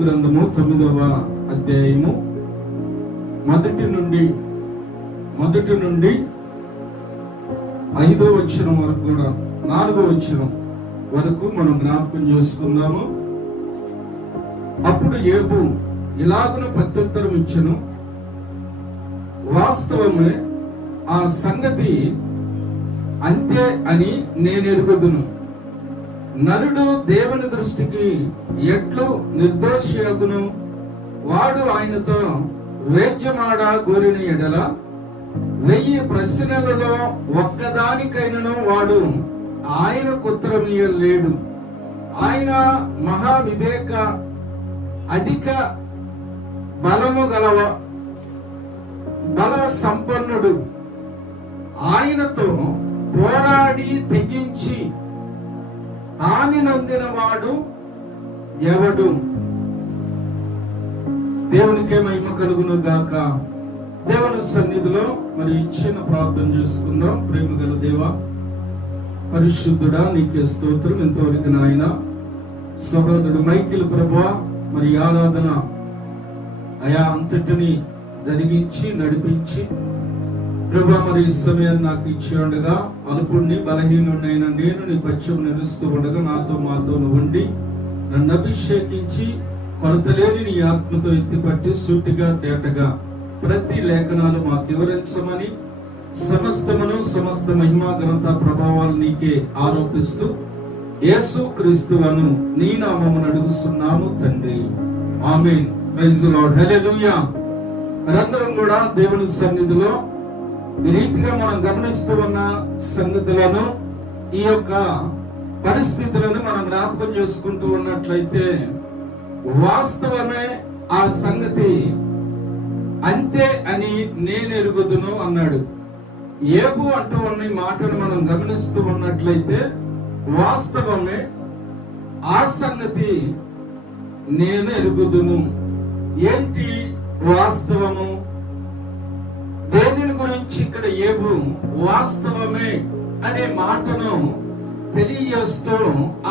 గ్రంథము 9వ అధ్యాయము మొదటి నుండి 5వ వచనం వరకు కూడా 4వ వచనం వరకు మనం జ్ఞాపకం చేసుకుందాము. అప్పుడు యోబు ఇలాగున ప్రత్యుత్తరం ఇచ్చెను, వాస్తవమే, ఆ సంగతి అంతే అని నేను ఎరుగుదును. నరుడు దేవుని దృష్టికి ఎట్లు నిర్దోషియగును? వాడు ఆయనతో వేద్యమాడ గోరిన ఎడల 1000 ప్రశ్నలలో ఒక్కదానికైనను వాడు ఆయనకు ఉత్తరమియ్యలేడు. ఆయన మహావివేక అధిక బలము గలవ బల సంపన్నుడు. ఆయనతో పోరాడి తెగించి హాని నొందిన వాడు ఎవడు? దేవునికే మహిమ కలుగును గాక. దేవుని సన్నిధిలో మరి ఇచ్చిన ప్రార్థన చేసుకుందాం. ప్రేమ గల దేవా, పరిశుద్ధుడా, నీకే స్తోత్రం. ఇంతవరకు నాయన సహోదరుడు మైకిల్ ప్రభువా మరి ఆరాధన అయా అంతటిని జరిగించి నడిపించి ప్రభా మరి ఈ సమయాన్ని నాకు ఇచ్చి ఉండగా అల్పుడిని బలహీనుడైన నేను నీ పక్షం నిలుస్తూ ఉండగా మాతో ఉండి నన్ను అభిషేకించి కొరతలేని నీ ఆత్మతో ఎత్తిపట్టి సూటిగా తేటగా ప్రతి లేఖనాలు మాకు వివరించమని సమస్త మహిమా ఘనత ప్రభావాలు నీకే ఆరోపిస్తూ యేసు క్రీస్తువను నీ నామమున అడుగుతున్నాము తండ్రి, ఆమేన్. ప్రైజ్ ది లార్డ్, హల్లెలూయా. మనందరం కూడా దేవుని సన్నిధిలో ఈ రీతిగా మనం గమనిస్తూ ఉన్న సంగతులను, ఈ యొక్క పరిస్థితులను మనం జ్ఞాపకం చేసుకుంటూ ఉన్నట్లయితే వాస్తవమే, ఆ సంగతి అంతే అని నేను ఎరుగుదును అన్నాడు. యోబు అంటూ ఉన్న ఈ మాటను మనం గమనిస్తూ ఉన్నట్లయితే వాస్తవమే, ఆ సంగతి నేను ఎరుగుదును. ఏంటి వాస్తవము? దేనిని గురించి ఇక్కడ యోబు వాస్తవమే అనే మాటను తెలియజేస్తూ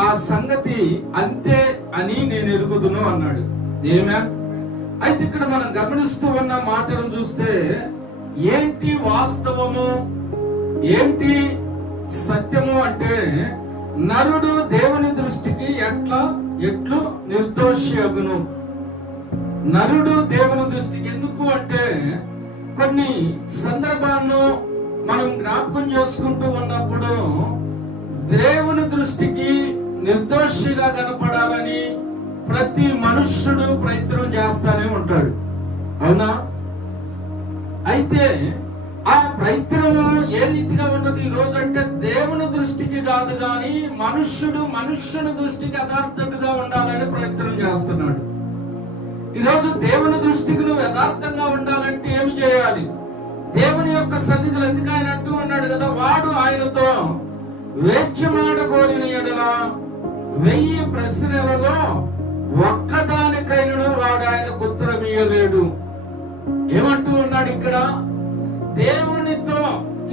ఆ సంగతి అంతే అని నేను ఎరుగుదును అన్నాడు. ఏమే? అయితే ఇక్కడ మనం గమనిస్తూ ఉన్న మాటను చూస్తే ఏంటి వాస్తవము, ఏంటి సత్యము అంటే నరుడు దేవుని దృష్టికి ఎట్లు నిర్దోషియగును. నరుడు దేవుని దృష్టికి ఎందుకు అంటే కొన్ని సందర్భాల్లో మనం జ్ఞాపకం చేసుకుంటూ ఉన్నప్పుడు దేవుని దృష్టికి నిర్దోషిగా కనపడాలని ప్రతి మనుష్యుడు ప్రయత్నం చేస్తానే ఉంటాడు, అవునా? అయితే ఆ ప్రయత్నము ఏ రీతిగా ఉన్నది ఈ రోజు అంటే దేవుని దృష్టికి కాదు కానీ మనుష్యుని దృష్టికి యథార్థంగా ఉండాలని ప్రయత్నం చేస్తున్నాడు. ఈరోజు దేవుని దృష్టికి నువ్వు యథార్థంగా ఉండాలంటే ఏమి చేయాలి? దేవుని యొక్క సన్నిధిలో ఎందుకు ఆయన అంటూ ఉన్నాడు కదా, వాడు ఆయనతో వేద్యమాడగోరిన ఎడల 1000 ప్రశ్నలలో ఒక్కదానికైనను వాడు ఆయనకు ఉత్తరమియ్యలేడు. ఏమంటూ ఉన్నాడు ఇక్కడ? దేవునితో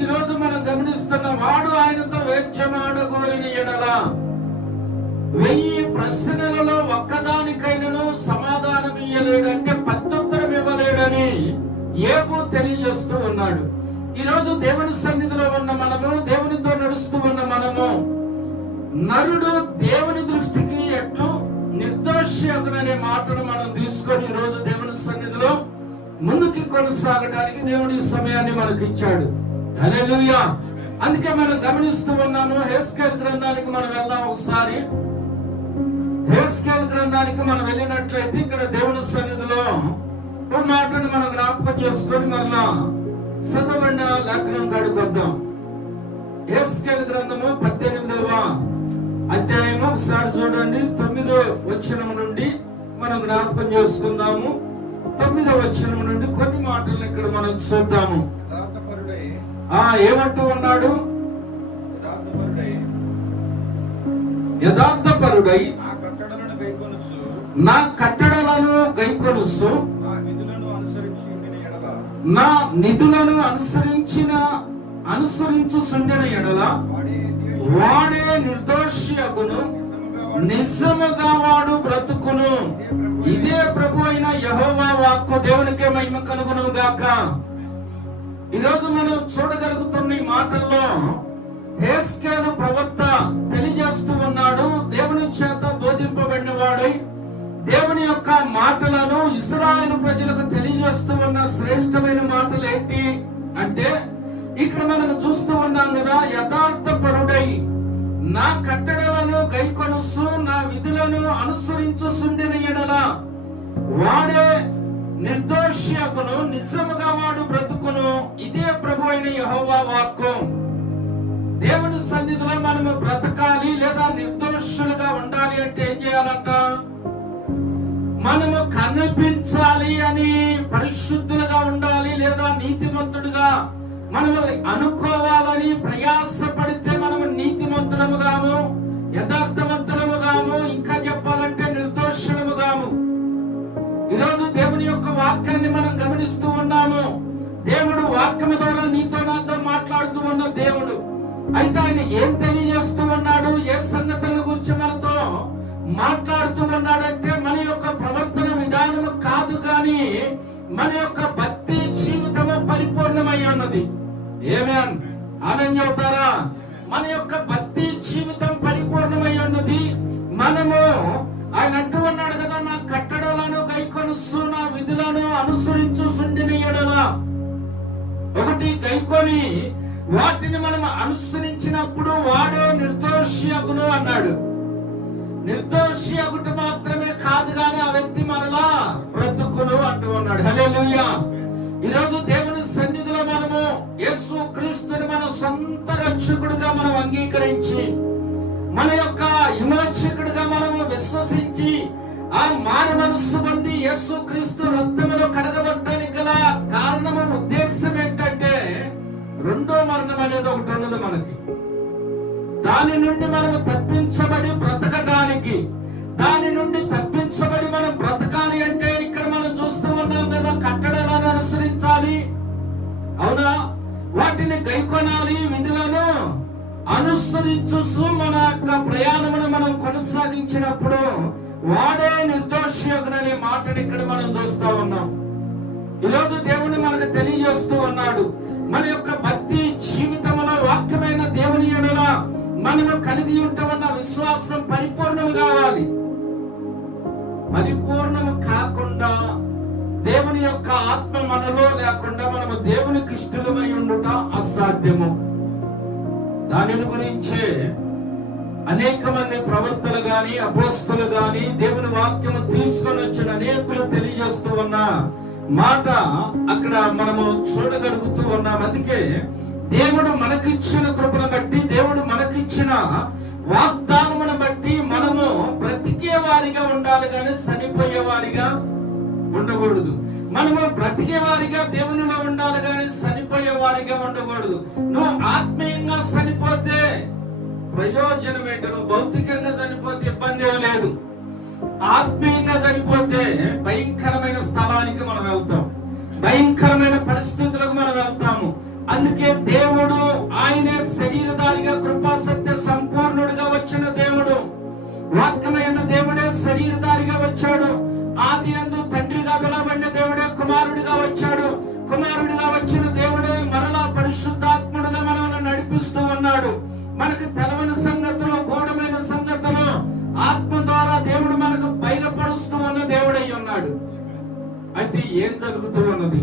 ఈరోజు మనం గమనిస్తున్న వాడు ఆయనతో వేద్యమాడగోరిన ఎడల 1000 ప్రశ్నలలో ఒక్కదానికైనను సమాధానం ఇయ్యలేడు, అంటే ప్రత్యుత్తరం ఇవ్వలేడని యోబు తెలియజేస్తూ ఉన్నాడు. ఈరోజు దేవుని సన్నిధిలో ఉన్న మనము, దేవునితో నడుస్తూ ఉన్న మనము, నరుడు దేవుని దృష్టికి ఎట్లు నిర్దోషియగుననే మాటను మనం తీసుకొని ఈరోజు దేవుని సన్నిధిలో ముందుకి కొనసాగడానికి దేవుడి సమయాన్ని మనకు ఇచ్చాడు. హల్లెలూయా. అందుకే మనం గమనిస్తూ ఉన్నాము. హెస్కేల్ గ్రంథానికి మనం వెళ్దాం ఒకసారి. హెస్కేల్ గ్రంథానికి మనం వెళ్ళినట్లయితే ఇక్కడ దేవుని సన్నిధిలో ఒక మాటను మనం జ్ఞాపకం చేసుకొని మరలా చదవబడిన లేఖనం కాడికి వద్దాం. హెస్కేల్ గ్రంథము 18వ అధ్యాయము ఒకసారి చూడండి. 9వ వచనం నుండి మనం జ్ఞాపకం చేసుకుందాము. 9వ వచనం నుండి కొన్ని మాటలు ఇక్కడ మనం చూద్దాము. ఏమంటూ ఉన్నాడు? యథార్థపరుడై నా కట్టడలను గైకొనుచు నా నిధులను అనుసరించుచుండిన ఎడల వాడే నిర్దోషి అగును, నిజముగా వాడు బ్రతుకును. ఇదే ప్రభు అయిన యెహోవా వాక్కు. దేవునికే మహిమ కలుగును గాక. ఈరోజు మనం చూడగలుగుతున్న ఈ మాటల్లో హెస్కేలు ప్రవక్త తెలియజేస్తూ ఉన్నాడు. దేవుని చేత బోధింపబడిన వాడై దేవుని యొక్క మాటలను ఇశ్రాయేలు ప్రజలకు తెలియజేస్తూ ఉన్న శ్రేష్టమైన మాటలు ఏంటి అంటే, ఇక్కడ మనం చూస్తూ ఉన్నాం కదా, యథార్థపరుడై నా కట్టడలను గైకొనుసు నా విధులను అనుసరించుచుండిన యెడల వాడే నిర్దోషియగును, నిజముగా వాడు బ్రతుకును. ఇదే ప్రభు అయిన యెహోవా వాక్కు. దేవుని సన్నిధిలో మనము బ్రతకాలి లేదా నిర్దోషులుగా ఉండాలి అంటే ఏం చేయాలంట? మనము కనిపించాలి అని పరిశుద్ధులుగా ఉండాలి లేదా నీతిమంతుడుగా మనము అనుకోవాలని ప్రయాసపడితే మనము నీతిమంతులముగాము, యథార్థవంతులముగాము, ఇంకా చెప్పాలంటే నిర్దోషులముగాము. ఈరోజు దేవుని యొక్క వాక్యాన్ని మనం గమనిస్తూ ఉన్నాము. దేవుడు వాక్యము ద్వారా నీతో నాతో మాట్లాడుతూ ఉన్న దేవుడు. అయితే ఆయన ఏం తెలియజేస్తూ ఉన్నాడు, ఏ సంగతుల గురించి మనతో మాట్లాడుతూ ఉన్నాడంటే మన యొక్క ప్రవర్తన విధానము కాదు, కానీ మన యొక్క భక్తి జీవితము పరిపూర్ణమై ఉన్నది. ఏమేన్ ఆమెన్ చెబుతారా? మన యొక్క భక్తి జీవితం పరిపూర్ణమై ఉన్నది. మనము ఆయన అంటూ ఉన్నాడు కదా, నా కట్టడలను గైకొనుసు నా విధులను అనుసరించుచుండిన యెడల. ఒకటి గైకొని వాటిని మనం అనుసరించినప్పుడు వాడే నిర్దోషియగును అన్నాడు. నిర్దోషి అగుట మాత్రమే కాదు గాని ఆ వ్యక్తి మనలా బ్రతుకును అంటూ ఉన్నాడు. హల్లెలూయా. ఈరోజు దేవుని సన్నిధిలో మనము యేసు క్రీస్తుని మన సొంత రక్షకుడిగా మనం అంగీకరించి మన యొక్క విమోచకుడిగా మనము విశ్వసించి ఆ మారు మనస్సు పొంది యేసు క్రీస్తు రక్తములో కడగబడటానికి గల కారణము ఉద్దేశం ఏంటంటే, రెండో మరణం అనేది ఒకటి ఉన్నది మనకి. దాని నుండి మనము తప్పించబడి బ్రతకడానికి, దాని నుండి తప్పించబడి మనం బ్రతకాలి అంటే ఇక్కడ మనం చూస్తూ ఉన్నాం కదా, కట్టడలను అనుసరించాలి, అవునా, వాటిని గైకొనాలి, విధులను అనుసరించు మన యొక్క ప్రయాణమును మనం కొనసాగించినప్పుడు వాడే నిర్దోషియగుననే మాటని ఇక్కడ మనం చూస్తూ ఉన్నాం. ఈరోజు దేవుని మనకు తెలియజేస్తూ ఉన్నాడు. మన యొక్క భక్తి జీవితంలో వాక్యమైన దేవుని యెడల మనము కలిగి ఉంటామన్న విశ్వాసం పరిపూర్ణం కావాలి. పరిపూర్ణము కాకుండా దేవుని యొక్క ఆత్మ మనలో లేకుండా మనము దేవునికి ఇష్టమై ఉండుట అసాధ్యము. దానిని గురించే అనేక మంది ప్రవక్తలు గాని అపోస్తలులు గాని దేవుని వాక్యము తీసుకొని వచ్చిన అనేకులు తెలియజేస్తూ ఉన్న మాట అక్కడ మనము చూడగలుగుతూ ఉన్నాం. అందుకే దేవుడు మనకిచ్చిన కృపను బట్టి, దేవుడు మనకిచ్చిన వాగ్దానమును బట్టి మనము బ్రతికే వారిగా ఉండాలి కానీ చనిపోయే వారిగా ఉండకూడదు. మనము బ్రతికే వారిగా దేవునిలో ఉండాలి కానీ చనిపోయే వారిగా ఉండకూడదు. నువ్వు ఆత్మీయంగా చనిపోతే ప్రయోజనం ఏంటి? నువ్వు భౌతికంగా చనిపోతే ఇబ్బంది ఏం లేదు. ఆత్మీయంగా చనిపోతే భయంకరమైన స్థలానికి మనం వెళ్తాం, భయంకరమైన పరిస్థితులకు మనం వెళ్తాము. అందుకే దేవుడు ఆయనే శరీరధారిగా కృపా సత్య సంపూర్ణుడిగా వచ్చిన దేవుడు, వాక్యమైన దేవుడే శరీరధారిగా వచ్చాడు. ఆది యందు తండ్రిగా పిలువబడిన దేవుడే కుమారుడిగా వచ్చాడు. కుమారుడిగా వచ్చిన దేవుడే మరలా పరిశుద్ధాత్ముడిగా మనల్ని నడిపిస్తూ ఉన్నాడు. మనకు తెలవని సంగతులు, గూఢమైన సంగతులు ఆత్మ ద్వారా దేవుడు మనకు బయలుపరుస్తూ ఉన్న దేవుడై ఉన్నాడు. అయితే ఏం జరుగుతూ ఉన్నది?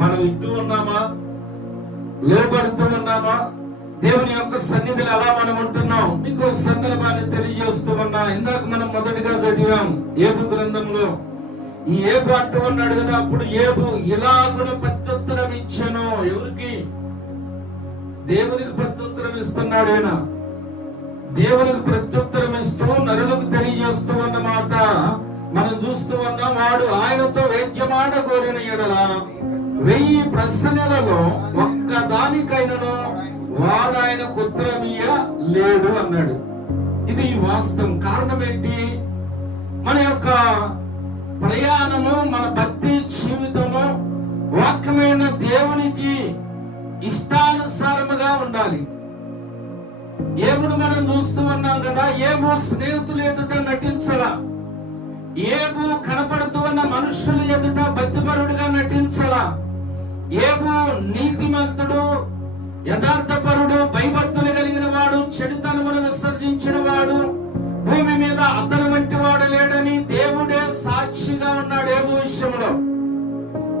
మనం ఇస్తూ ఉన్నామా? లోబడుతూ ఉన్నామా? దేవుని యొక్క సన్నిధిలో ఎలా మనం ఉంటున్నాం? మీకు సందర్భాన్ని తెలియజేస్తూ ఉన్నా. ఇందాక మనం మొదటిగా చదివాం ఏబు గ్రంథంలో. ఈ ఏబు అంటూ ఉన్నాడు కదా, అప్పుడు ఏబు ఇలాగున ప్రత్యుత్తరం ఇచ్చాను. ఎవరికి? దేవునికి ప్రత్యుత్తరం ఇస్తున్నాడు. ఆయన దేవునికి ప్రత్యుత్తరం ఇస్తూ నరులకు తెలియజేస్తూ అన్నమాట మనం చూస్తూ ఉన్నాం. వాడు ఆయనతో వేద్యమాట కోరిన యెడల 1000 ప్రశ్నలలో ఒక్క దానికైనను వాడు ఆయనకు ఉత్తరమియ్య లేడు అన్నాడు. ఇది వాస్తవం. కారణం ఏంటి? మన యొక్క ప్రయాణము, మన భక్తి జీవితము వాక్యమైన దేవునికి ఇష్టానుసారముగా ఉండాలి. ఏబును మనం చూస్తూ ఉన్నాం కదా. ఏబు స్నేహితులు ఎదుట నటించలా, ఏబు కనపడుతూ ఉన్న మనుషులు ఎదుట బతిపరుడుగా నటించలా. ఏబు నీతిమంతుడు, యథార్థపరుడు, భయభక్తులు కలిగిన వాడు, చెడుతనమును విసర్జించిన వాడు, భూమి మీద అతను వంటి వాడు లేడని దేవుడే సాక్షిగా ఉన్నాడు. ఏబు విషయంలో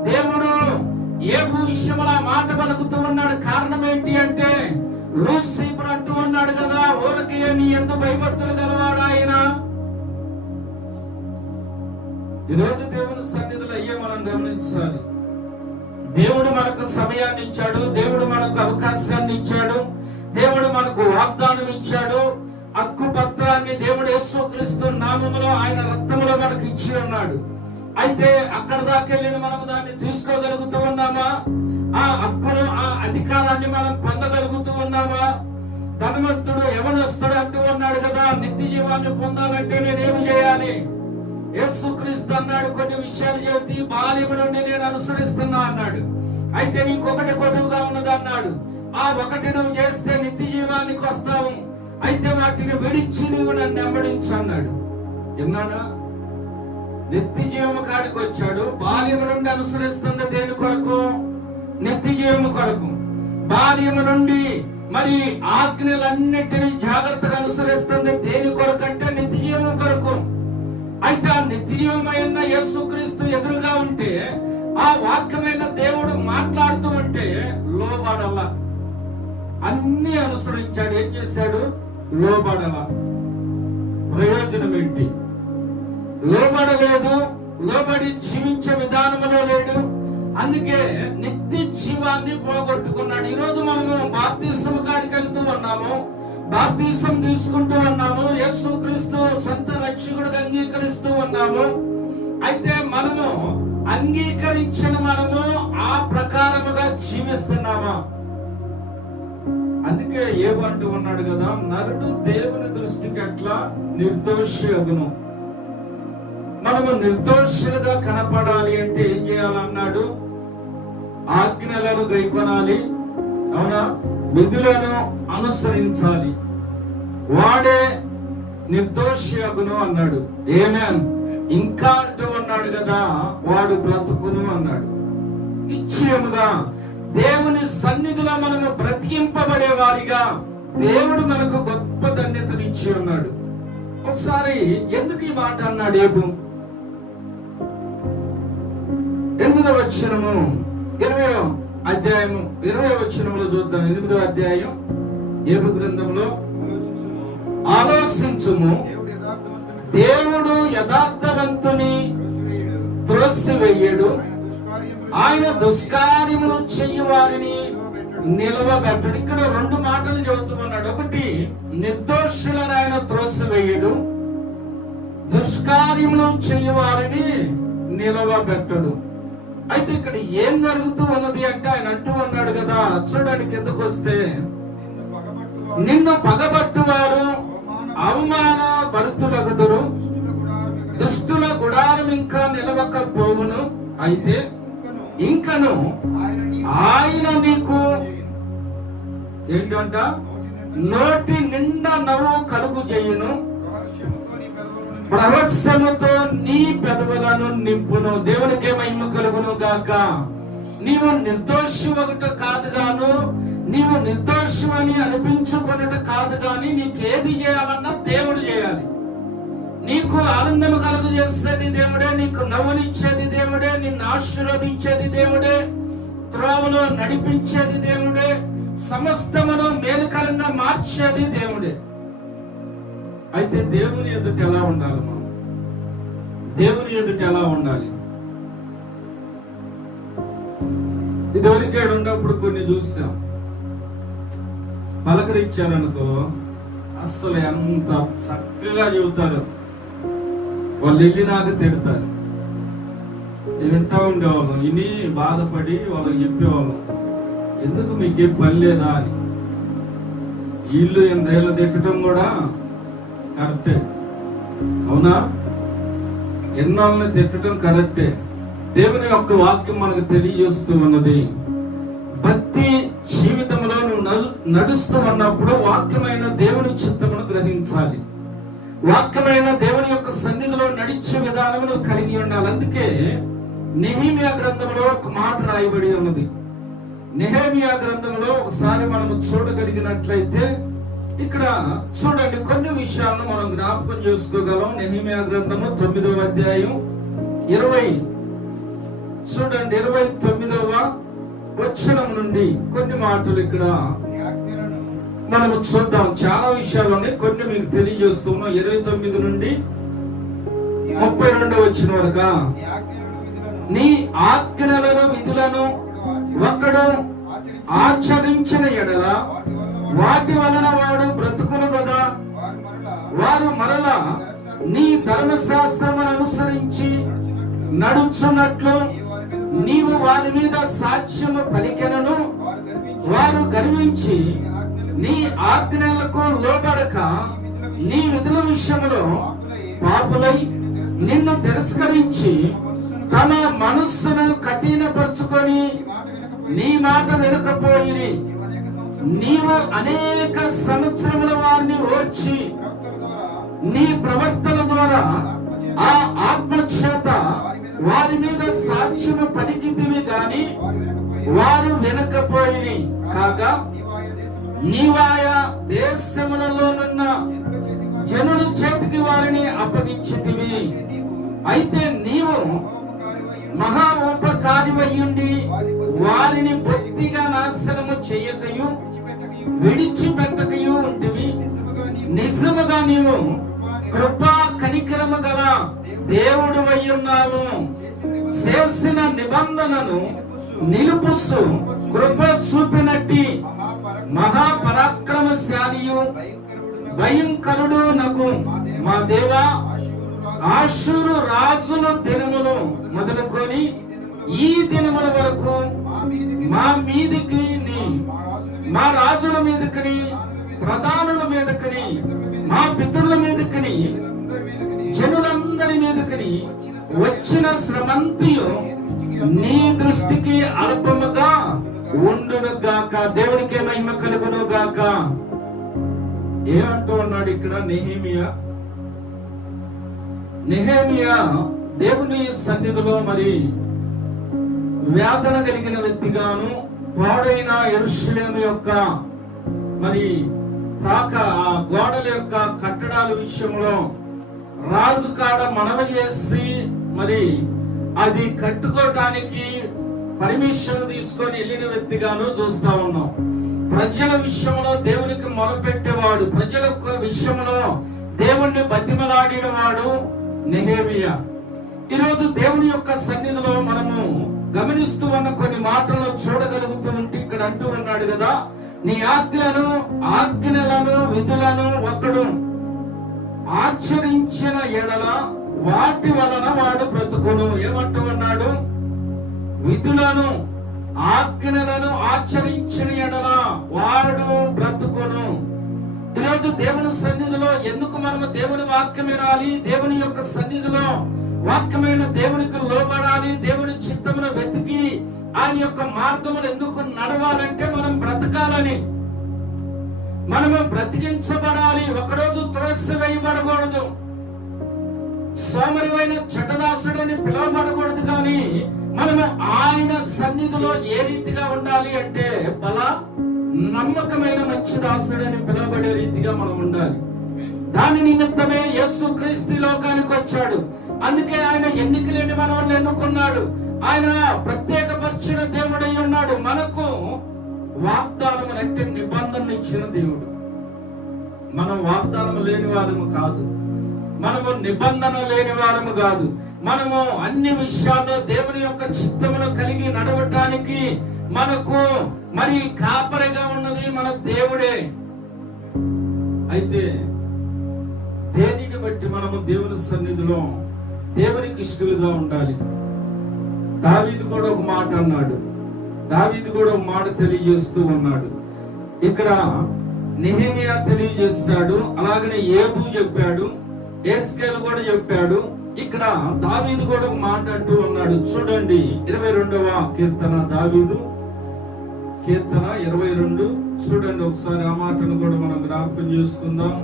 దేవుడు ఏబు విషయంలో ఆ మాట పలుకుతూ ఉన్నాడు. కారణం ఏంటి అంటే, లూసిఫర్ అంటూ ఉన్నాడు కదా, ఊరకే నీ ఎంత భయభక్తులు గలవాడు ఆయన. ఈరోజు దేవుని సన్నిధిలో అయ్యే మనం గమనించాలి. దేవుడు మనకు సమయాన్ని ఇచ్చాడు, దేవుడు మనకు అవకాశాన్ని ఇచ్చాడు, దేవుడు మనకు వాగ్దానం ఇచ్చాడు. హక్కు పత్రాన్ని దేవుడు యేసుక్రీస్తు నామములో ఆయన రక్తములో మనకు ఇచ్చి ఉన్నాడు. అయితే అక్కడ దాకా వెళ్ళిన మనం దాన్ని తీసుకోగలుగుతూ ఉన్నామా? ఆ హక్కును, ఆ అధికారాన్ని మనం పొందగలుగుతూ ఉన్నామా? ధనవంతుడు యవనస్తుడు అంటూ ఉన్నాడు కదా, నిత్య జీవాన్ని పొందాలంటే నేనేమి చేయాలి? యేసుక్రీస్తు అన్నాడు, కొన్ని విషయాలు చెబుతూ బాల్యము నుండి నేను అనుసరిస్తున్నా అన్నాడు. అయితే నీకొకటి కొదువుగా ఉన్నది అన్నాడు. ఆ ఒకటి నువ్వు చేస్తే నిత్య జీవానికి వస్తావు, అయితే వాటిని విడిచి నువ్వు నన్ను వెంబడించు అన్నాడు. విన్నాడా? నిత్య జీవము కాడికి వచ్చాడు. బాల్యము నుండి అనుసరిస్తుంది దేని కొరకు? నిత్య జీవము కొరకు. బాల్యము నుండి మరి ఆజ్ఞలన్నిటినీ జాగ్రత్తగా అనుసరిస్తుంది దేని కొరకు అంటే నిత్య జీవము కొరకు. అయితే ఆ నిత్య జీవమైన యేసుక్రీస్తు ఎదురుగా ఉంటే, ఆ వాక్యమైన దేవుడు మాట్లాడుతూ ఉంటే లోబడాల. అన్ని అనుసరించాడు. ఏం చేశాడు? లోబడాల. ప్రయోజనం ఏంటి? లోబడలేదు, లోబడి జీవించే విధానంలో లేడు. అందుకే నిత్య జీవాన్ని పోగొట్టుకున్నాడు. ఈరోజు మనము బాప్తిసం కాడికి వెళ్తూ ఉన్నాము, బాప్తిసం తీసుకుంటూ ఉన్నాము, యేసుక్రీస్తు సొంత రక్షకుడిగా అంగీకరిస్తూ ఉన్నాము. అయితే మనము అంగీకరించిన మనము ఆ ప్రకారముగా జీవిస్తున్నామా? అందుకే ఏమంటూ ఉన్నాడు కదా, నరుడు దేవుని దృష్టికి అట్లా నిర్దోషి అగును. మనము నిర్దోషులుగా కనపడాలి అంటే ఏం చేయాలన్నాడు? ఆజ్ఞలను గైకొనాలి, అవునా, విధులను అనుసరించాలి, వాడే నిర్దోషి అగును అన్నాడు. ఏమేన్ ఇంకా అంటూ ఉన్నాడు కదా, వాడు బ్రతుకును అన్నాడు. నిశ్చయముగా దేవుని సన్నిధిలో మనము బ్రతికింపబడే వారిగా దేవుడు మనకు గొప్ప ధన్యతనిచ్చి ఉన్నాడు. ఒకసారి ఎందుకు ఈ మాట అన్నాడు? ఏబు 8వ వచనము 20వ అధ్యాయము 20వ వచనంలో చూద్దాం. 8వ అధ్యాయం ఏబు గ్రంథంలో, ఆలోచించుము, దేవుడు యథార్థవంతుని త్రోసివేయడు, ఆయన దుష్కార్యములు చెయ్యి వారిని నిలవబెట్టడు. ఇక్కడ 2 మాటలు చెబుతున్నాడు. ఒకటి, నిర్దోషులను ఆయన త్రోసివేయడు, దుష్కార్యములు చెయ్యి వారిని నిలవబెట్టడు. అయితే ఇక్కడ ఏం జరుగుతూ ఉన్నది అంటే, ఆయన అంటూ ఉన్నాడు కదా, చూడండి కిందకు వస్తే, నిన్ను పగబట్టువారు అవమాన భరితులగుదురు, దుష్టుల గుడారం ఇంకా నిలవకపోవును. అయితే ఇంకను ఆయన నీకు ఏంటంట? నోటి నిండా నవ్వు కలుగు చేయును, రహస్యముతో నీ పెదవులను నింపును. దేవునికి మహిమ కలుగును గాక. నీవు నిర్దోషి ఒకటి కాదు గాను, నీవు నిర్దోషం అని అనిపించుకున్నట కాదు గాని, నీకు ఏది చేయాలన్నా దేవుడు చేయాలి. నీకు ఆనందం కలుగు చేసేది దేవుడే, నీకు నవ్వునిచ్చేది దేవుడే, నిన్ను ఆశీర్వదించేది దేవుడే, త్రోవలో నడిపించేది దేవుడే, సమస్తమును మేలుకరంగా మార్చేది దేవుడే. అయితే దేవుని ఎదుట ఎలా ఉండాలి? మనం దేవుని ఎదుట ఎలా ఉండాలి? ఇదివరకే ఉన్నప్పుడు కొన్ని చూసాం, పలకరించారనుకో అస్సలు ఎంత చక్కగా చెబుతారు, వాళ్ళు వెళ్ళినాక తిడతారు. వింటా ఉండేవాళ్ళం, విని బాధపడి వాళ్ళకి చెప్పేవాళ్ళం, ఎందుకు మీకేం పని లేదా అని. వీళ్ళు 8 ఏళ్ళు తిట్టడం కూడా కరెక్టే, అవునా? ఎన్నాళ్ళని తిట్టడం కరెక్టే. దేవుని యొక్క వాక్యం మనకు తెలియజేస్తూ ఉన్నది, భక్తి జీవితంలో నువ్వు నడుస్తూ ఉన్నప్పుడు వాక్యమైన దేవుని చిత్తమును గ్రహించాలి. వాక్యమైన దేవుని యొక్క సన్నిధిలో నడిచే విధానమును కలిగి ఉండాలి. అందుకే నెహెమ్యా గ్రంథంలో ఒక మాట రాయబడి ఉన్నది. నెహెమ్యా గ్రంథంలో ఒకసారి మనము చూడగలిగినట్లయితే ఇక్కడ చూడండి, కొన్ని విషయాలను మనం జ్ఞాపకం చేసుకోగలం. నెహెమ్యా గ్రంథము 9వ అధ్యాయం 29వ వచనం నుండి కొన్ని మాటలు ఇక్కడ మనము చూద్దాం. చాలా విషయాలు ఉన్నాయి, కొన్ని మీకు తెలియజేస్తున్నాం. 29 నుండి 32 వచ్చిన వరకు, నీ ఆజ్ఞలను విధులను ఒకడు ఆచరించిన ఎడల వాటి వలన వాడు బ్రతుకును కదా. వారు మరలా నీ ధర్మశాస్త్రమును అనుసరించి నడుచున్నట్లు నీవు వారి మీద సాక్ష్యము పలికెనను వారు గర్వించి నీ ఆజ్ఞలకు లోబడక నీ విధుల విషయంలో పాపులై నిన్ను తిరస్కరించి తమ మనస్సును కఠినపరుచుకొని నీ మాట వినకపోయిరి. నీవు అనేక సంవత్సరముల వారిని ఓర్చి నీ ప్రవక్తల ద్వారా ఆ ఆత్మచేత వారి మీద సాక్ష్యము పలికితివి గాని వారు వినకపోయిరి. కాగా నీవాయా దేశములలోనున్న జనుల చేతికి వారిని అప్పగించితివి. అయితే నీవు మహా ఉపకారివయ్యుండి వారిని బొత్తిగా నాశనము చేయకయు విడిచిపెట్టకయు ఉంటివి. నిజముగా నీవు కృపా కనికరము గల దేవుడు అయ్యున్నావు. చేసిన నిబంధనను నిలుపుసు కృప చూపినట్టి మహాపరాక్రమశాలియు భయంకరుడు నగు మా దేవా, ఆషూరు రాజుల దినములు మొదలుకొని ఈ దినముల వరకు మా మీదికి మా రాజుల మీదకి ప్రధానుల మీదకి మా పితరుల మీదకి జనులందరి మీదకి వచ్చిన శ్రమంతియు నీ దృష్టికి అల్పముగా ఉండును గాక. దేవునికి మహిమ కలుగును గాక. ఏమంటూ ఉన్నాడు ఇక్కడ నెహెమ్యా దేవుని సన్నిధిలో మరి వేదన కలిగిన వ్యక్తిగాను, పాడైన యెరూషలేము యొక్క మరి గోడల యొక్క కట్టడాల విషయంలో రాజు కాడ మనవి చేసి మరి అది కట్టుకోవటానికి పర్మిషన్ తీసుకొని వెళ్ళిన వ్యక్తిగాను చూస్తా ఉన్నాం. ప్రజల విషయంలో దేవునికి మొరపెట్టేవాడు, ప్రజల విషయంలో దేవుణ్ణి బతిమలాడిన వాడు నెహెమ్యా. ఈరోజు దేవుని యొక్క సన్నిధిలో మనము గమనిస్తూ ఉన్న కొన్ని మాటలను చూడగలుగుతూ ఉంటే ఇక్కడ అంటూ ఉన్నాడు కదా, నీ ఆజ్ఞలను విధులను ఒకడు ఆచరించిన ఎడల వాటి వలన వాడు బ్రతుకును. ఏమంటూ ఉన్నాడు? విధులను ఆజ్ఞలను ఆచరించిన ఎడల వాడు బ్రతుకును. ఈరోజు దేవుని సన్నిధిలో ఎందుకు మనము దేవుని వాక్యం వినాలి? దేవుని యొక్క సన్నిధిలో వాక్యమైన దేవునికి లోబడాలి. దేవుని చిత్తమును వెతికి ఆయన యొక్క మార్గములు ఎందుకు నడవాలంటే మనం బ్రతకాలని, మనము బ్రతికించబడాలి. ఒకరోజు త్రోసివేయబడకూడదు, సోమరివైన చెడ్డదాసుడని పిలువబడకూడదు. కానీ మనము ఆయన సన్నిధిలో ఏ రీతిగా ఉండాలి అంటే నమ్మకమైన మంచి దాసుడని పిలువబడే రీతిగా మనం ఉండాలి. దాని నిమిత్తమే యేసుక్రీస్తు లోకానికి వచ్చాడు. అందుకే ఆయన ఎన్నిక లేని మనల్ని ఎన్నుకున్నాడు. ఆయన ప్రత్యేకపరిచిన దేవుడై ఉన్నాడు. మనకు వాగ్దానం అంటే నిబంధన ఇచ్చిన దేవుడు. మనం వాగ్దానం లేని వారము కాదు, మనము నిబంధన లేని వారము కాదు. మనము అన్ని విషయాల్లో దేవుని యొక్క చిత్తమును కలిగి నడవటానికి మనకు మరి కాపరిగా ఉన్నది మన దేవుడే. అయితే దేనిని బట్టి మనము దేవుని సన్నిధిలో దేవునికి ఇష్టలుగా ఉండాలి. దావీదు కూడా ఒక మాట అన్నాడు, దావీదు కూడా ఒక మాట తెలియజేస్తూ ఉన్నాడు. ఇక్కడ నెహెమ్యా తెలియజేస్తాడు, అలాగనే ఏబు చెప్పాడు, ఎస్కేలు కూడా చెప్పాడు. ఇక్కడ దావీదు కూడా ఒక మాట అంటూ ఉన్నాడు. చూడండి 22వ కీర్తన, దావీదు కీర్తన 22 చూడండి ఒకసారి. ఆ మాటను కూడా మనం జ్ఞాపకం చేసుకుందాం.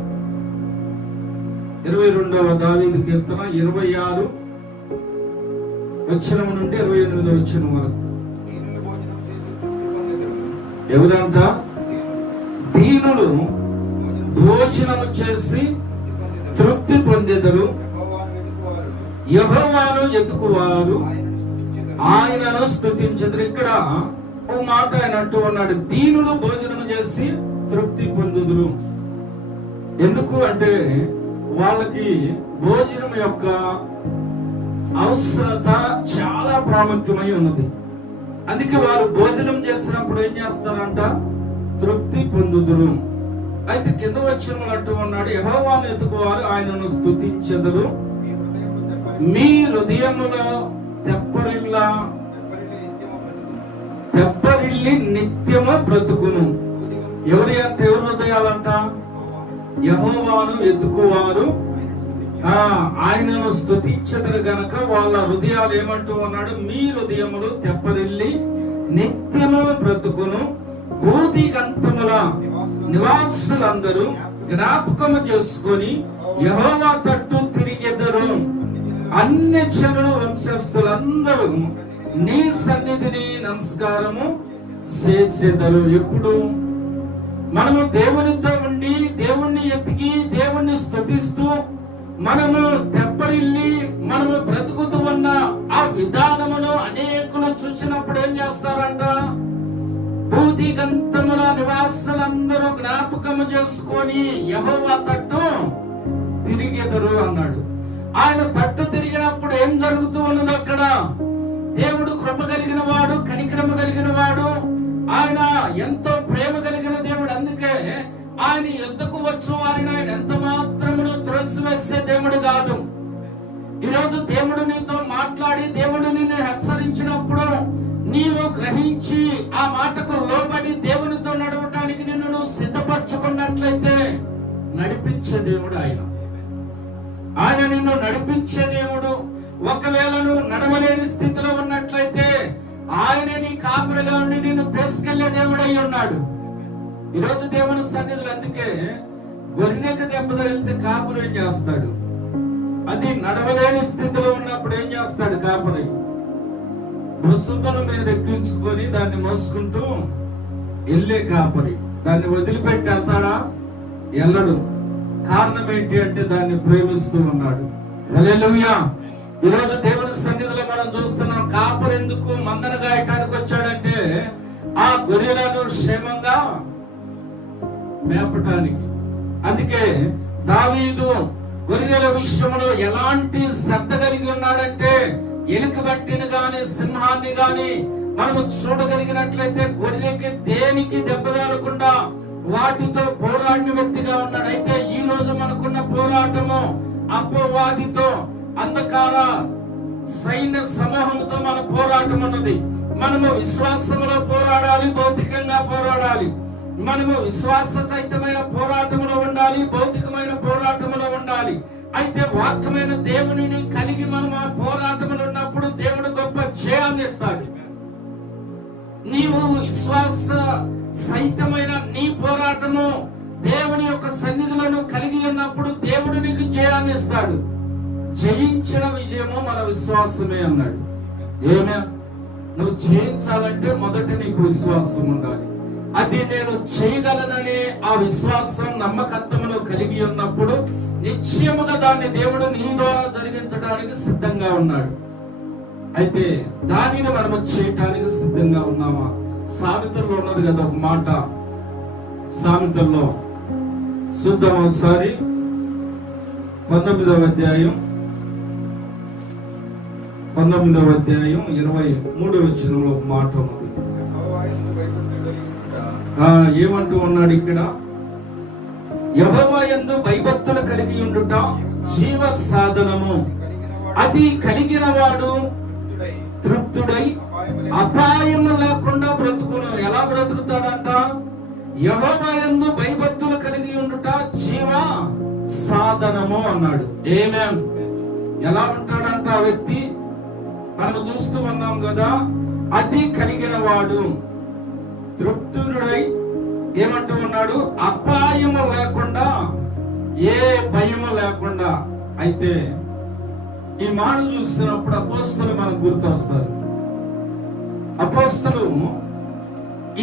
22వ దావీదు కీర్తన 26 వచనం నుండి 28వ వచనం వరకు. ఎవరంట? దీనులు భోజనము చేసి తృప్తి పొందెదరు, యెహోవాను వెతుకువారు ఆయనను స్తుతించెదరు. ఇక్కడ ఓ మాట ఆయన అంటూ ఉన్నాడు, దీనులు భోజనం చేసి తృప్తి పొందుదురు. ఎందుకు అంటే వాళ్ళకి భోజనం యొక్క అవసరత చాలా ప్రాముఖ్యమై ఉన్నది. అందుకే వారు భోజనం చేసినప్పుడు ఏం చేస్తారంట? తృప్తి పొందుదురు. అయితే కింద వచ్చిన అంటూ ఉన్నాడు, యెహోవాను వెతుకువారు ఆయనను స్తుతించెదరు, మీ హృదయములో తెప్పరిల్లి నిత్యము బ్రతుకును. ఎవరి హృదయాలంట? యెహోవాను వెతుకువారు ఆయనను స్తుతించెదరు గనక వాళ్ళ హృదయాలు ఏమంటూ ఉన్నాడు? మీ హృదయములు తెప్పరిల్లి నిత్యము బ్రతుకును. భూదిగంతముల నివాసులందరూ జ్ఞాపకము చేసుకొని యెహోవా తట్టు తిరిగెదరు. అన్ని జనులు వంశస్థులందరూ నీ సన్నిధిని నమస్కారము చేసేదరు. ఎప్పుడు మనము దేవునితో ఉండి దేవుణ్ణి ఎతికి దేవుణ్ణి స్తుతిస్తూ మనము తెప్పరిల్లి మనము బ్రతుకుతూ ఉన్న ఆ విధానమును అనేకులు చూసినప్పుడు ఏం చేస్తారంట? భూదిగంతముల నివాసులందరూ జ్ఞాపకము చేసుకొని యెహోవా తట్టు తిరిగెదరు అన్నాడు. ఆయన తట్టు తిరిగినప్పుడు ఏం జరుగుతూ ఉన్నది? అక్కడ దేవుడు కృప కలిగిన వాడు, కనికరము కలిగిన వాడు, ఆయన ఎంతో ప్రేమ కలిగిన దేవుడు. అందుకే ఆయన యుద్ధకు వచ్చు వారిని ఆయన ఎంత మాత్రమును త్రోసివేసే దేవుడు కాదు. ఈరోజు దేవుడు నీతో మాట్లాడి దేవుడు నిన్ను హెచ్చరించినప్పుడు నీవు గ్రహించి ఆ మాటకు లోబడి దేవునితో నడవటానికి నిన్ను నువ్వు సిద్ధపరచుకున్నట్లయితే నడిపించే దేవుడు ఆయన. ఆయన నిన్ను నడిపించే దేవుడు. ఒకవేళ నువ్వు నడవలేని స్థితిలో ఉన్నట్లయితే ఆయన నీ కాపురిగా ఉండి నిన్ను తీసుకెళ్లే దేవుడు అయి ఉన్నాడు. ఈరోజు దేవుని సన్నిధులు అందుకే గొర్రెకు దెబ్బతో వెళ్తే కాపురు ఏం చేస్తాడు? అది నడవలేని స్థితిలో ఉన్నప్పుడు ఏం చేస్తాడు? కాపురి ముసుగుల మీద ఎక్కించుకొని దాన్ని మోసుకుంటూ వెళ్ళే కాపురి దాన్ని వదిలిపెట్టి వెళ్తాడా? వెళ్ళడు. కారణం ఏంటి అంటే దాన్ని ప్రేమిస్తూ ఉన్నాడు. హల్లెలూయా. ఈరోజు దేవుని సన్నిధిలో మనం చూస్తున్నాం, కాపురు ఎందుకు మందను గాయటానికి వచ్చాడంటే ఆ గొర్రెలను క్షేమంగా మేపటానికి. అందుకే దావీదు గొర్రెల విషయంలో ఎలాంటి శ్రద్ధ కలిగి ఉన్నాడంటే ఎలుక బట్టిని గాని సింహాన్ని గాని మనము చూడగలిగినట్లయితే గొర్రెకి దేనికి దెబ్బతారకుండా వాటితో పోరాడిన వ్యక్తిగా ఉన్నాడు. అయితే ఈ రోజు మనకున్న పోరాటము అపవాదితో, అంధకార సైన్య సమూహంతో మన పోరాటం ఉన్నది. మనము విశ్వాసములో పోరాడాలి, భౌతికంగా పోరాడాలి. మనము విశ్వాస సహితమైన పోరాటములో ఉండాలి, భౌతికమైన పోరాటములో ఉండాలి. అయితే వాక్యమైన దేవునిని కలిగి మనం ఆ పోరాటములు ఉన్నప్పుడు దేవుడు గొప్ప జయాన్ని ఇస్తాడు. నీవు విశ్వాస సహితమైన నీ పోరాటము దేవుని యొక్క సన్నిధులను కలిగి ఉన్నప్పుడు దేవుడు నీకు జయాన్ని ఇస్తాడు. జయించిన విజయము మన విశ్వాసమే అన్నాడు. ఏమే నువ్వు జయించాలంటే మొదట నీకు విశ్వాసం ఉండాలి. అది నేను చేయగలననే ఆ విశ్వాసం నమ్మకత్వమును కలిగి ఉన్నప్పుడు నిశ్చయముగా దాన్ని దేవుడు నీ ద్వారా జరిగించడానికి సిద్ధంగా ఉన్నాడు. అయితే దానిని మనము చేయటానికి సిద్ధంగా ఉన్నామా? సామెతల్లో ఉన్నది కదా ఒక మాట, సామెతల్లో చూద్దాం ఒకసారి. 19వ అధ్యాయం 23వ వచనంలో ఒక మాట ఉన్నది. ఏమంటూ ఉన్నాడు ఇక్కడ? యెహోవా యందు భయభక్తులు కలిగి ఉండుట జీవ సాధనము, అది కలిగిన వాడు తృప్తుడై అపాయము లేకుండా బ్రతుకును. ఎలా బ్రతుకుతాడంట? యెహోవా యందు భయభక్తులు కలిగి ఉండుట జీవ సాధనము అన్నాడు. ఆమేన్. ఎలా ఉంటాడంట ఆ వ్యక్తి? మనం చూస్తూ ఉన్నాం కదా, అది కలిగిన వాడు. తృప్తుడై ఏమంటూ ఉన్నాడు, అపాయము లేకుండా, ఏ భయము లేకుండా. అయితే ఈ మాట చూస్తున్నప్పుడు అపోస్తలు మనకు గుర్తొస్తారు. అపోస్తలు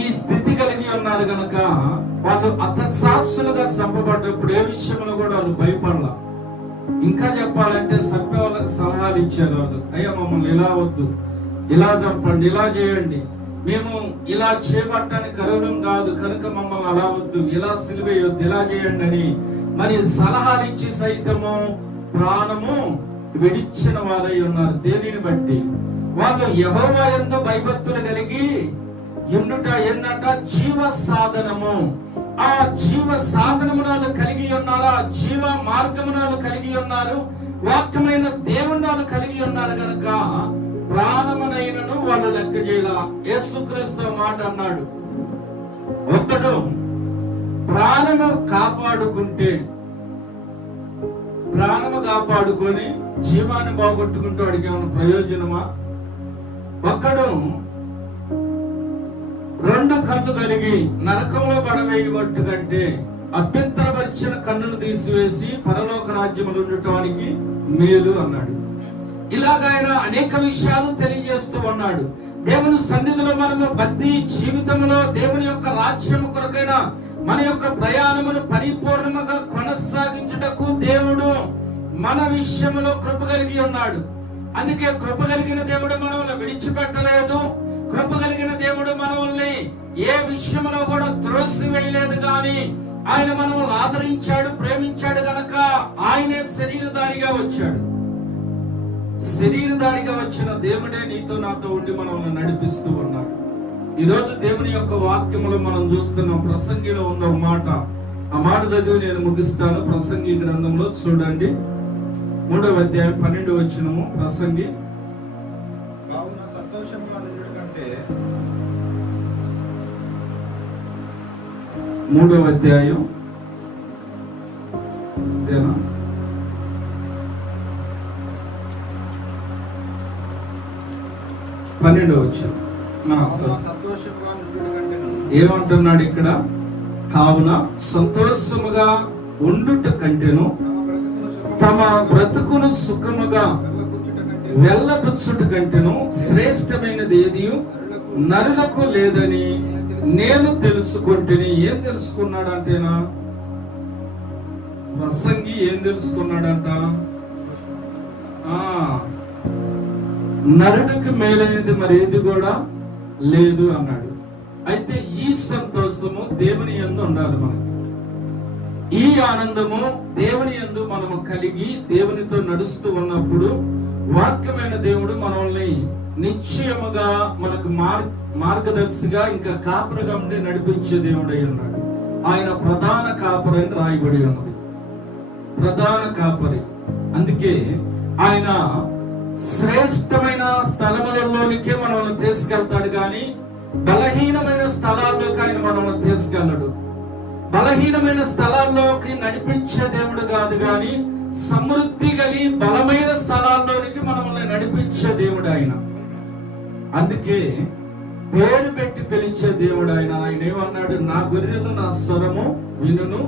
ఈ స్థితి కలిగి ఉన్నారు గనక వాళ్ళు అతసాక్షులుగా చంపబడ్డప్పుడు ఏ విషయంలో కూడా వాళ్ళు భయపడలా. ఇంకా చెప్పాలంటే చంపే వాళ్ళకి సలహాలు ఇచ్చారు వాళ్ళు. అయ్యా మమ్మల్ని ఇలా వద్దు, ఇలా చంపండి, ఇలా చేయండి, మేము ఇలా చేపట్టడానికి కరుణం కాదు కనుక మమ్మల్ని అలా వద్దు, ఇలా సిలువేయొద్దు, ఇలా చేయండి అని మరి సలహాలు ఇచ్చి సైతము ప్రాణము విడిచిన వారై ఉన్నారు. దేనిని బట్టి వాళ్ళు యెహోవా యందు భయభక్తులు కలిగి ఉండుట ఏంటంట, జీవ సాధనము. ఆ జీవ సాధనమునాలు కలిగి ఉన్నారు, ఆ జీవ మార్గమునాలు కలిగి ఉన్నారు, వాక్యమైన దేవుణ్ణాలు కలిగి ఉన్నారు కనుక ప్రాణమునైనను వాళ్ళు లెక్క చేయాల. యేసుక్రీస్తు మాట అన్నాడు, ఒకడు ప్రాణము కాపాడుకుంటే, ప్రాణము కాపాడుకొని జీవాన్ని బాగొట్టుకుంటూ వాడికి ఏమైనా ప్రయోజనమా? ఒకడు రెండు కన్ను కలిగి నరకంలో పడవేయబట్టు కంటే అభ్యంతరపరిచిన కన్నును తీసివేసి పరలోక రాజ్యములు ఉండటానికి మేలు అన్నాడు. ఇలాగ ఆయన అనేక విషయాలు తెలియజేస్తూ ఉన్నాడు. దేవుని సన్నిధిలో మనము భక్తి జీవితంలో దేవుని యొక్క రాజ్యము కొరకైన మన యొక్క ప్రయాణమును పరిపూర్ణముగా కొనసాగించుటకు దేవుడు మన విషయంలో కృప కలిగి ఉన్నాడు. అందుకే కృప కలిగిన దేవుడు మనల్ని విడిచిపెట్టలేదు. కృప కలిగిన దేవుడు మనల్ని ఏ విషయంలో కూడా త్రోసివేయలేదు, కానీ ఆయన మనల్ని ఆదరించాడు, ప్రేమించాడు గనక ఆయనే శరీరధారిగా వచ్చాడు. శరీరధారిగా వచ్చిన దేవుడే నీతో నాతో ఉండి మనల్ని నడిపిస్తూ ఉన్నాడు. ఈరోజు దేవుని యొక్క వాక్యములు మనం చూస్తున్నాం. ప్రసంగిలో ఉన్న మాట, ఆ మాట చదివి నేను ముగిస్తాను. ప్రసంగి గ్రంథంలో చూడండి, 3వ అధ్యాయం 12వ వచనము. ప్రసంగి, కావున సంతోషంగా నుండుట కంటే 3వ అధ్యాయం 12వ వచనం సంతోషంగా నుండుట కంటేను ఏమంటున్నాడు ఇక్కడ? కావున సంతోషముగా ఉండుట కంటేను తమ బ్రతుకును సుఖముగా వెళ్ళబుచ్చుట కంటేను శ్రేష్టమైనది ఏది నరులకు లేదని నేను తెలుసుకుంటేని. ఏం తెలుసుకున్నాడంటేనా? ప్రసంగి ఏం తెలుసుకున్నాడంట? నరుడికి మేలైనది మరి ఏది కూడా లేదు అన్నాడు. అయితే ఈ సంతోషము దేవుని యందు ఉండాలి. మనకి ఈ ఆనందము దేవుని యందు మనము కలిగి దేవునితో నడుస్తూ ఉన్నప్పుడు వాక్యమైన దేవుడు మనల్ని నిశ్చయముగా మనకు మార్గదర్శిగా ఇంకా కాపురగా ఉండి నడిపించే దేవుడై ఉన్నాడు. ఆయన ప్రధాన కాపరి అని రాయబడి ఉన్నది, ప్రధాన కాపరి. అందుకే ఆయన శ్రేష్టమైన స్థలములలోనికే మనల్ని తీసుకెళ్తాడు, కానీ బలహీనమైన స్థలాల్లోకి ఆయన మనల్ని తీసుకెళ్ళడు. బలహీనమైన స్థలాల్లోకి నడిపించే దేవుడు కాదు, కానీ సమృద్ధి కలిగి బలమైన స్థలాల్లోనికి మనల్ని నడిపించే దేవుడు ఆయన. అందుకే పేరు పెట్టి పిలిచే దేవుడు ఆయన. ఆయన ఏమన్నాడు? నా గొర్రెలు నా స్వరము వినును,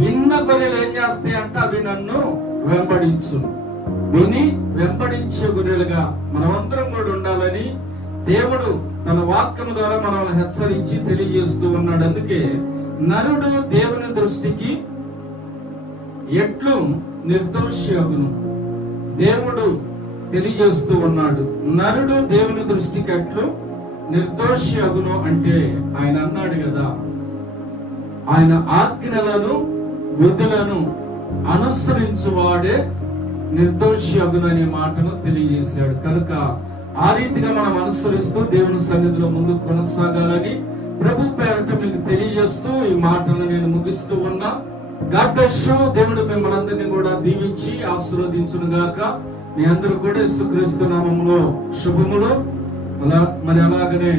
విన్న గొర్రెలు ఏం చేస్తాయి అంటే అవి నన్ను వెంబడించు. విని వెంబడించే గొర్రెలుగా మనమందరం కూడా ఉండాలని దేవుడు తన వాక్యం ద్వారా మనల్ని హెచ్చరించి తెలియజేస్తూ ఉన్నాడు. అందుకే నరుడు దేవుని దృష్టికి ఎట్లు నిర్దోషి అగును దేవుడు తెలియజేస్తూ ఉన్నాడు. నరుడు దేవుని దృష్టికి ఎట్లు నిర్దోషి అగును అంటే ఆయన అన్నాడు కదా, ఆయన ఆజ్ఞలను విధులను అనుసరించువాడే నిర్దోషి అగును అనే మాటను తెలియజేశాడు. కనుక ఆ రీతిగా మనం అనుసరిస్తూ దేవుని సన్నిధిలో ముందుకు కొనసాగాలని ప్రభు పేరట మీకు తెలియజేస్తూ ఈ మాటలు నేను ముగిస్తూ ఉన్నా. God bless you. దేవుడు మిమ్మల్ని అందరినీ కూడా దీవించి ఆశీర్వదించును గాక. మీ అందరూ కూడా యేసుక్రీస్తు నామములో శుభములు. మరి అలాగనే